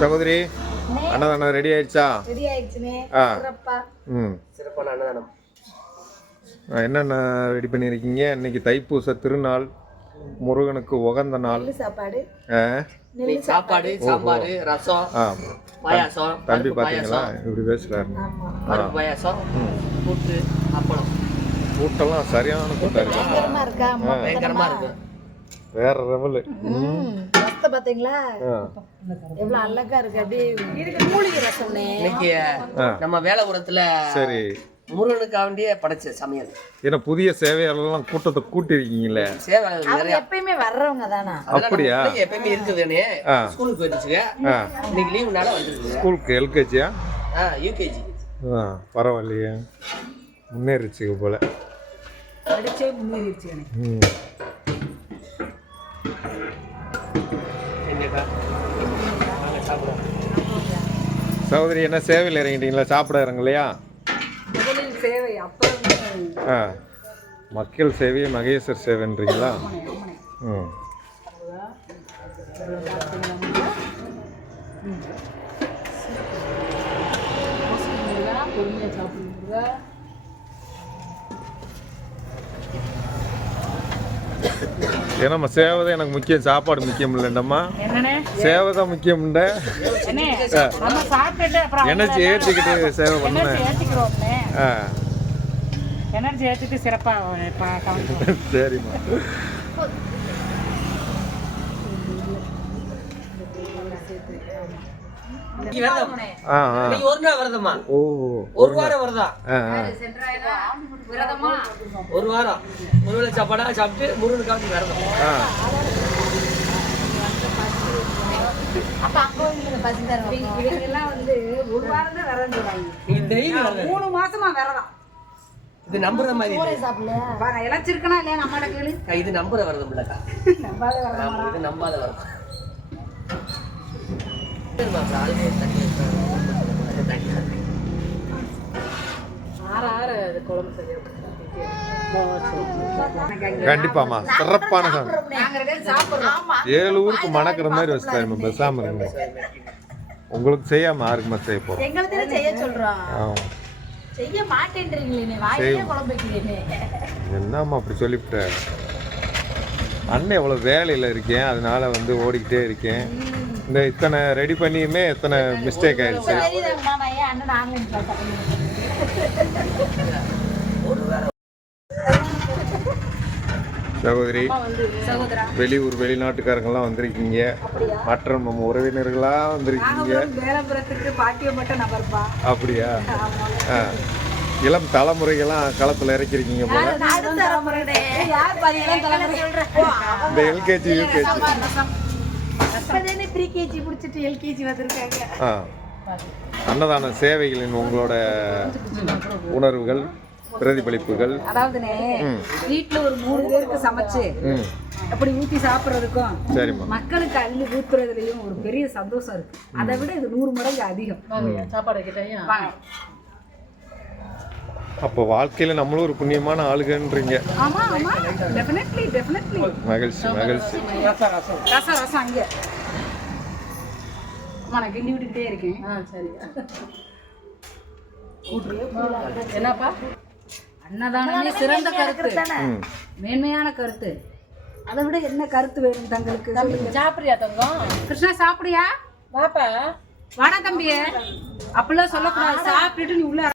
சகோதரி அன்னதானம் ரெடி ஆயிடுச்சா? ரெடி ஆயிடுச்சுனே. சிறப்பா. சிறப்பான அன்னதானம். என்னென்ன ரெடி பண்ணியிருக்கீங்க? இன்னைக்கு தைப்பூச திருநாள், முருகனுக்கு உகந்த நாள். சாப்பாடு, சாப்பாடு, சாம்பார், ரசம், பாயாசம். தம்பி பார்த்தீங்களா இப்படி பேசுறாரு? பருப்பு பாயாசம், கூட்டு, அப்பளம். கூட்டெல்லாம் சரியான கூட்டம் இருக்கு. பயங்கரமா இருக்கு. வேற லெவலு. ரசத்தை பாத்தீங்களா எவ்வளவு அழகா இருக்கு. அப்படியே மூலிகை ரசம்னே. இன்னைக்கு நம்ம வேலைபுரத்துல சரி முருகனுக்காண்டியே படைச்ச சமையல். ஏன்னா புதிய சேவையாளர்லாம் கூட்டத்தை கூட்டிருக்கீங்களே. சேவையாளர் எப்பயுமே வர்றவங்க தானா? அப்படியா? எப்பயுமே இருக்குதுன்னு ஸ்கூலுக்கு போயிருச்சுங்க. இன்னைக்கு லீவுனால வந்துருக்கு. ஸ்கூலுக்கு எல்கேஜியா? யூகேஜி. பரவாயில்லையே, முன்னேறிச்சு போல. படிச்சே முன்னேறிச்சு. சகோதரி என்ன சேவையில் இறங்கிட்டீங்களா? சாப்பிட இறங்கலையா? சேவை அப்புறம் மக்கள் சேவை மகேஸ்வர் சேவைன்றீங்களா? ஏன்னா நம்ம சேவை தான் எனக்கு முக்கியம், சாப்பாடு முக்கியம் இல்லைண்டம்மா. சேவை தான் முக்கியம். எனர்ஜி ஏற்றிக்கிட்டு சேவை பண்ணேன். எனர்ஜி ஏற்றிட்டு சிறப்பாக. சரிம்மா. ஒரு வாரம் வருதம். ஒரு வாரம் முருகனை சாப்பாடா சாப்பிட்டு முருகனுக்காண்டி விரதம். மூணு மாசமா விரதம். இது நம்புற மாதிரி இழைச்சிருக்கா இல்லையா? நம்மளோட கேளு. இது நம்புற வரதும் இல்லக்கா. இது நம்பாத வரதும். கண்டிப்பாமா சிறப்பான சாப்பாடு. 7 ஊருக்கு மணக்கிற மாதிரி வச்சுட்டாரு. பேசாம இருங்க. உங்களுக்கு செய்யாம யாருக்குமா செய்ய போறோம்? என்னம்மா அப்படி சொல்லிவிட்ட? அண்ணன் எவ்வளவு வேலையில இருக்கேன், அதனால வந்து ஓடிக்கிட்டே இருக்கேன். இந்த இத்தனை ரெடி பண்ணியுமே எத்தனை மிஸ்டேக் ஆயிடுச்சு. சகோதரி, வெளியூர் வெளிநாட்டுக்காரங்கெல்லாம் வந்திருக்கீங்க, மற்ற நம்ம உறவினர்களா வந்திருக்கீங்க. அப்படியா? இளம் தலைமுறைகள்லாம் களத்துல இறக்கிருக்கீங்க போல. இந்த எல்கேஜி யூகேஜி அன்னதான சேவைகளின் உங்களோட உணர்வுகள், பிரதிபலிப்புகள். அதாவதுனே வீட்டுல ஒரு 3 பேருக்கு சமைச்சு அப்படி ஊத்தி சாப்பிடுறதுக்கும் மக்களுக்கு அள்ளி ஊத்துறதுலயும் ஒரு பெரிய சந்தோஷம் இருக்கு. அதை விட இது 100 மடங்கு அதிகம். அப்போ வாழ்க்கையில நம்மளும் ஒரு புண்ணியமான ஆளுகன்றீங்க. மகிழ்ச்சி மகிழ்ச்சி. ரசம் அங்க நான் கிண்டி விட்டுக்கிட்டே இருக்கேன். என்னப்பா? அன்னதானமே சிறந்த கருத்து, மேன்மையான கருத்து. அதை விட என்ன கருத்து வேணும் தங்களுக்கு? சாப்பிடுறியா தங்கம்? கிருஷ்ணா சாப்பிடுறியா? வாப்பா. வாடா தம்பியே. அப்படிலாம் சொல்லக்கூடாது. சாப்பிட்டுட்டு நீ உள்ள.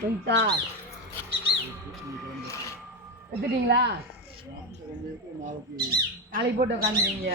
போயிட்டா எடுத்துட்டீங்களா? நாளைக்கு போட்டு உட்காந்துருங்க.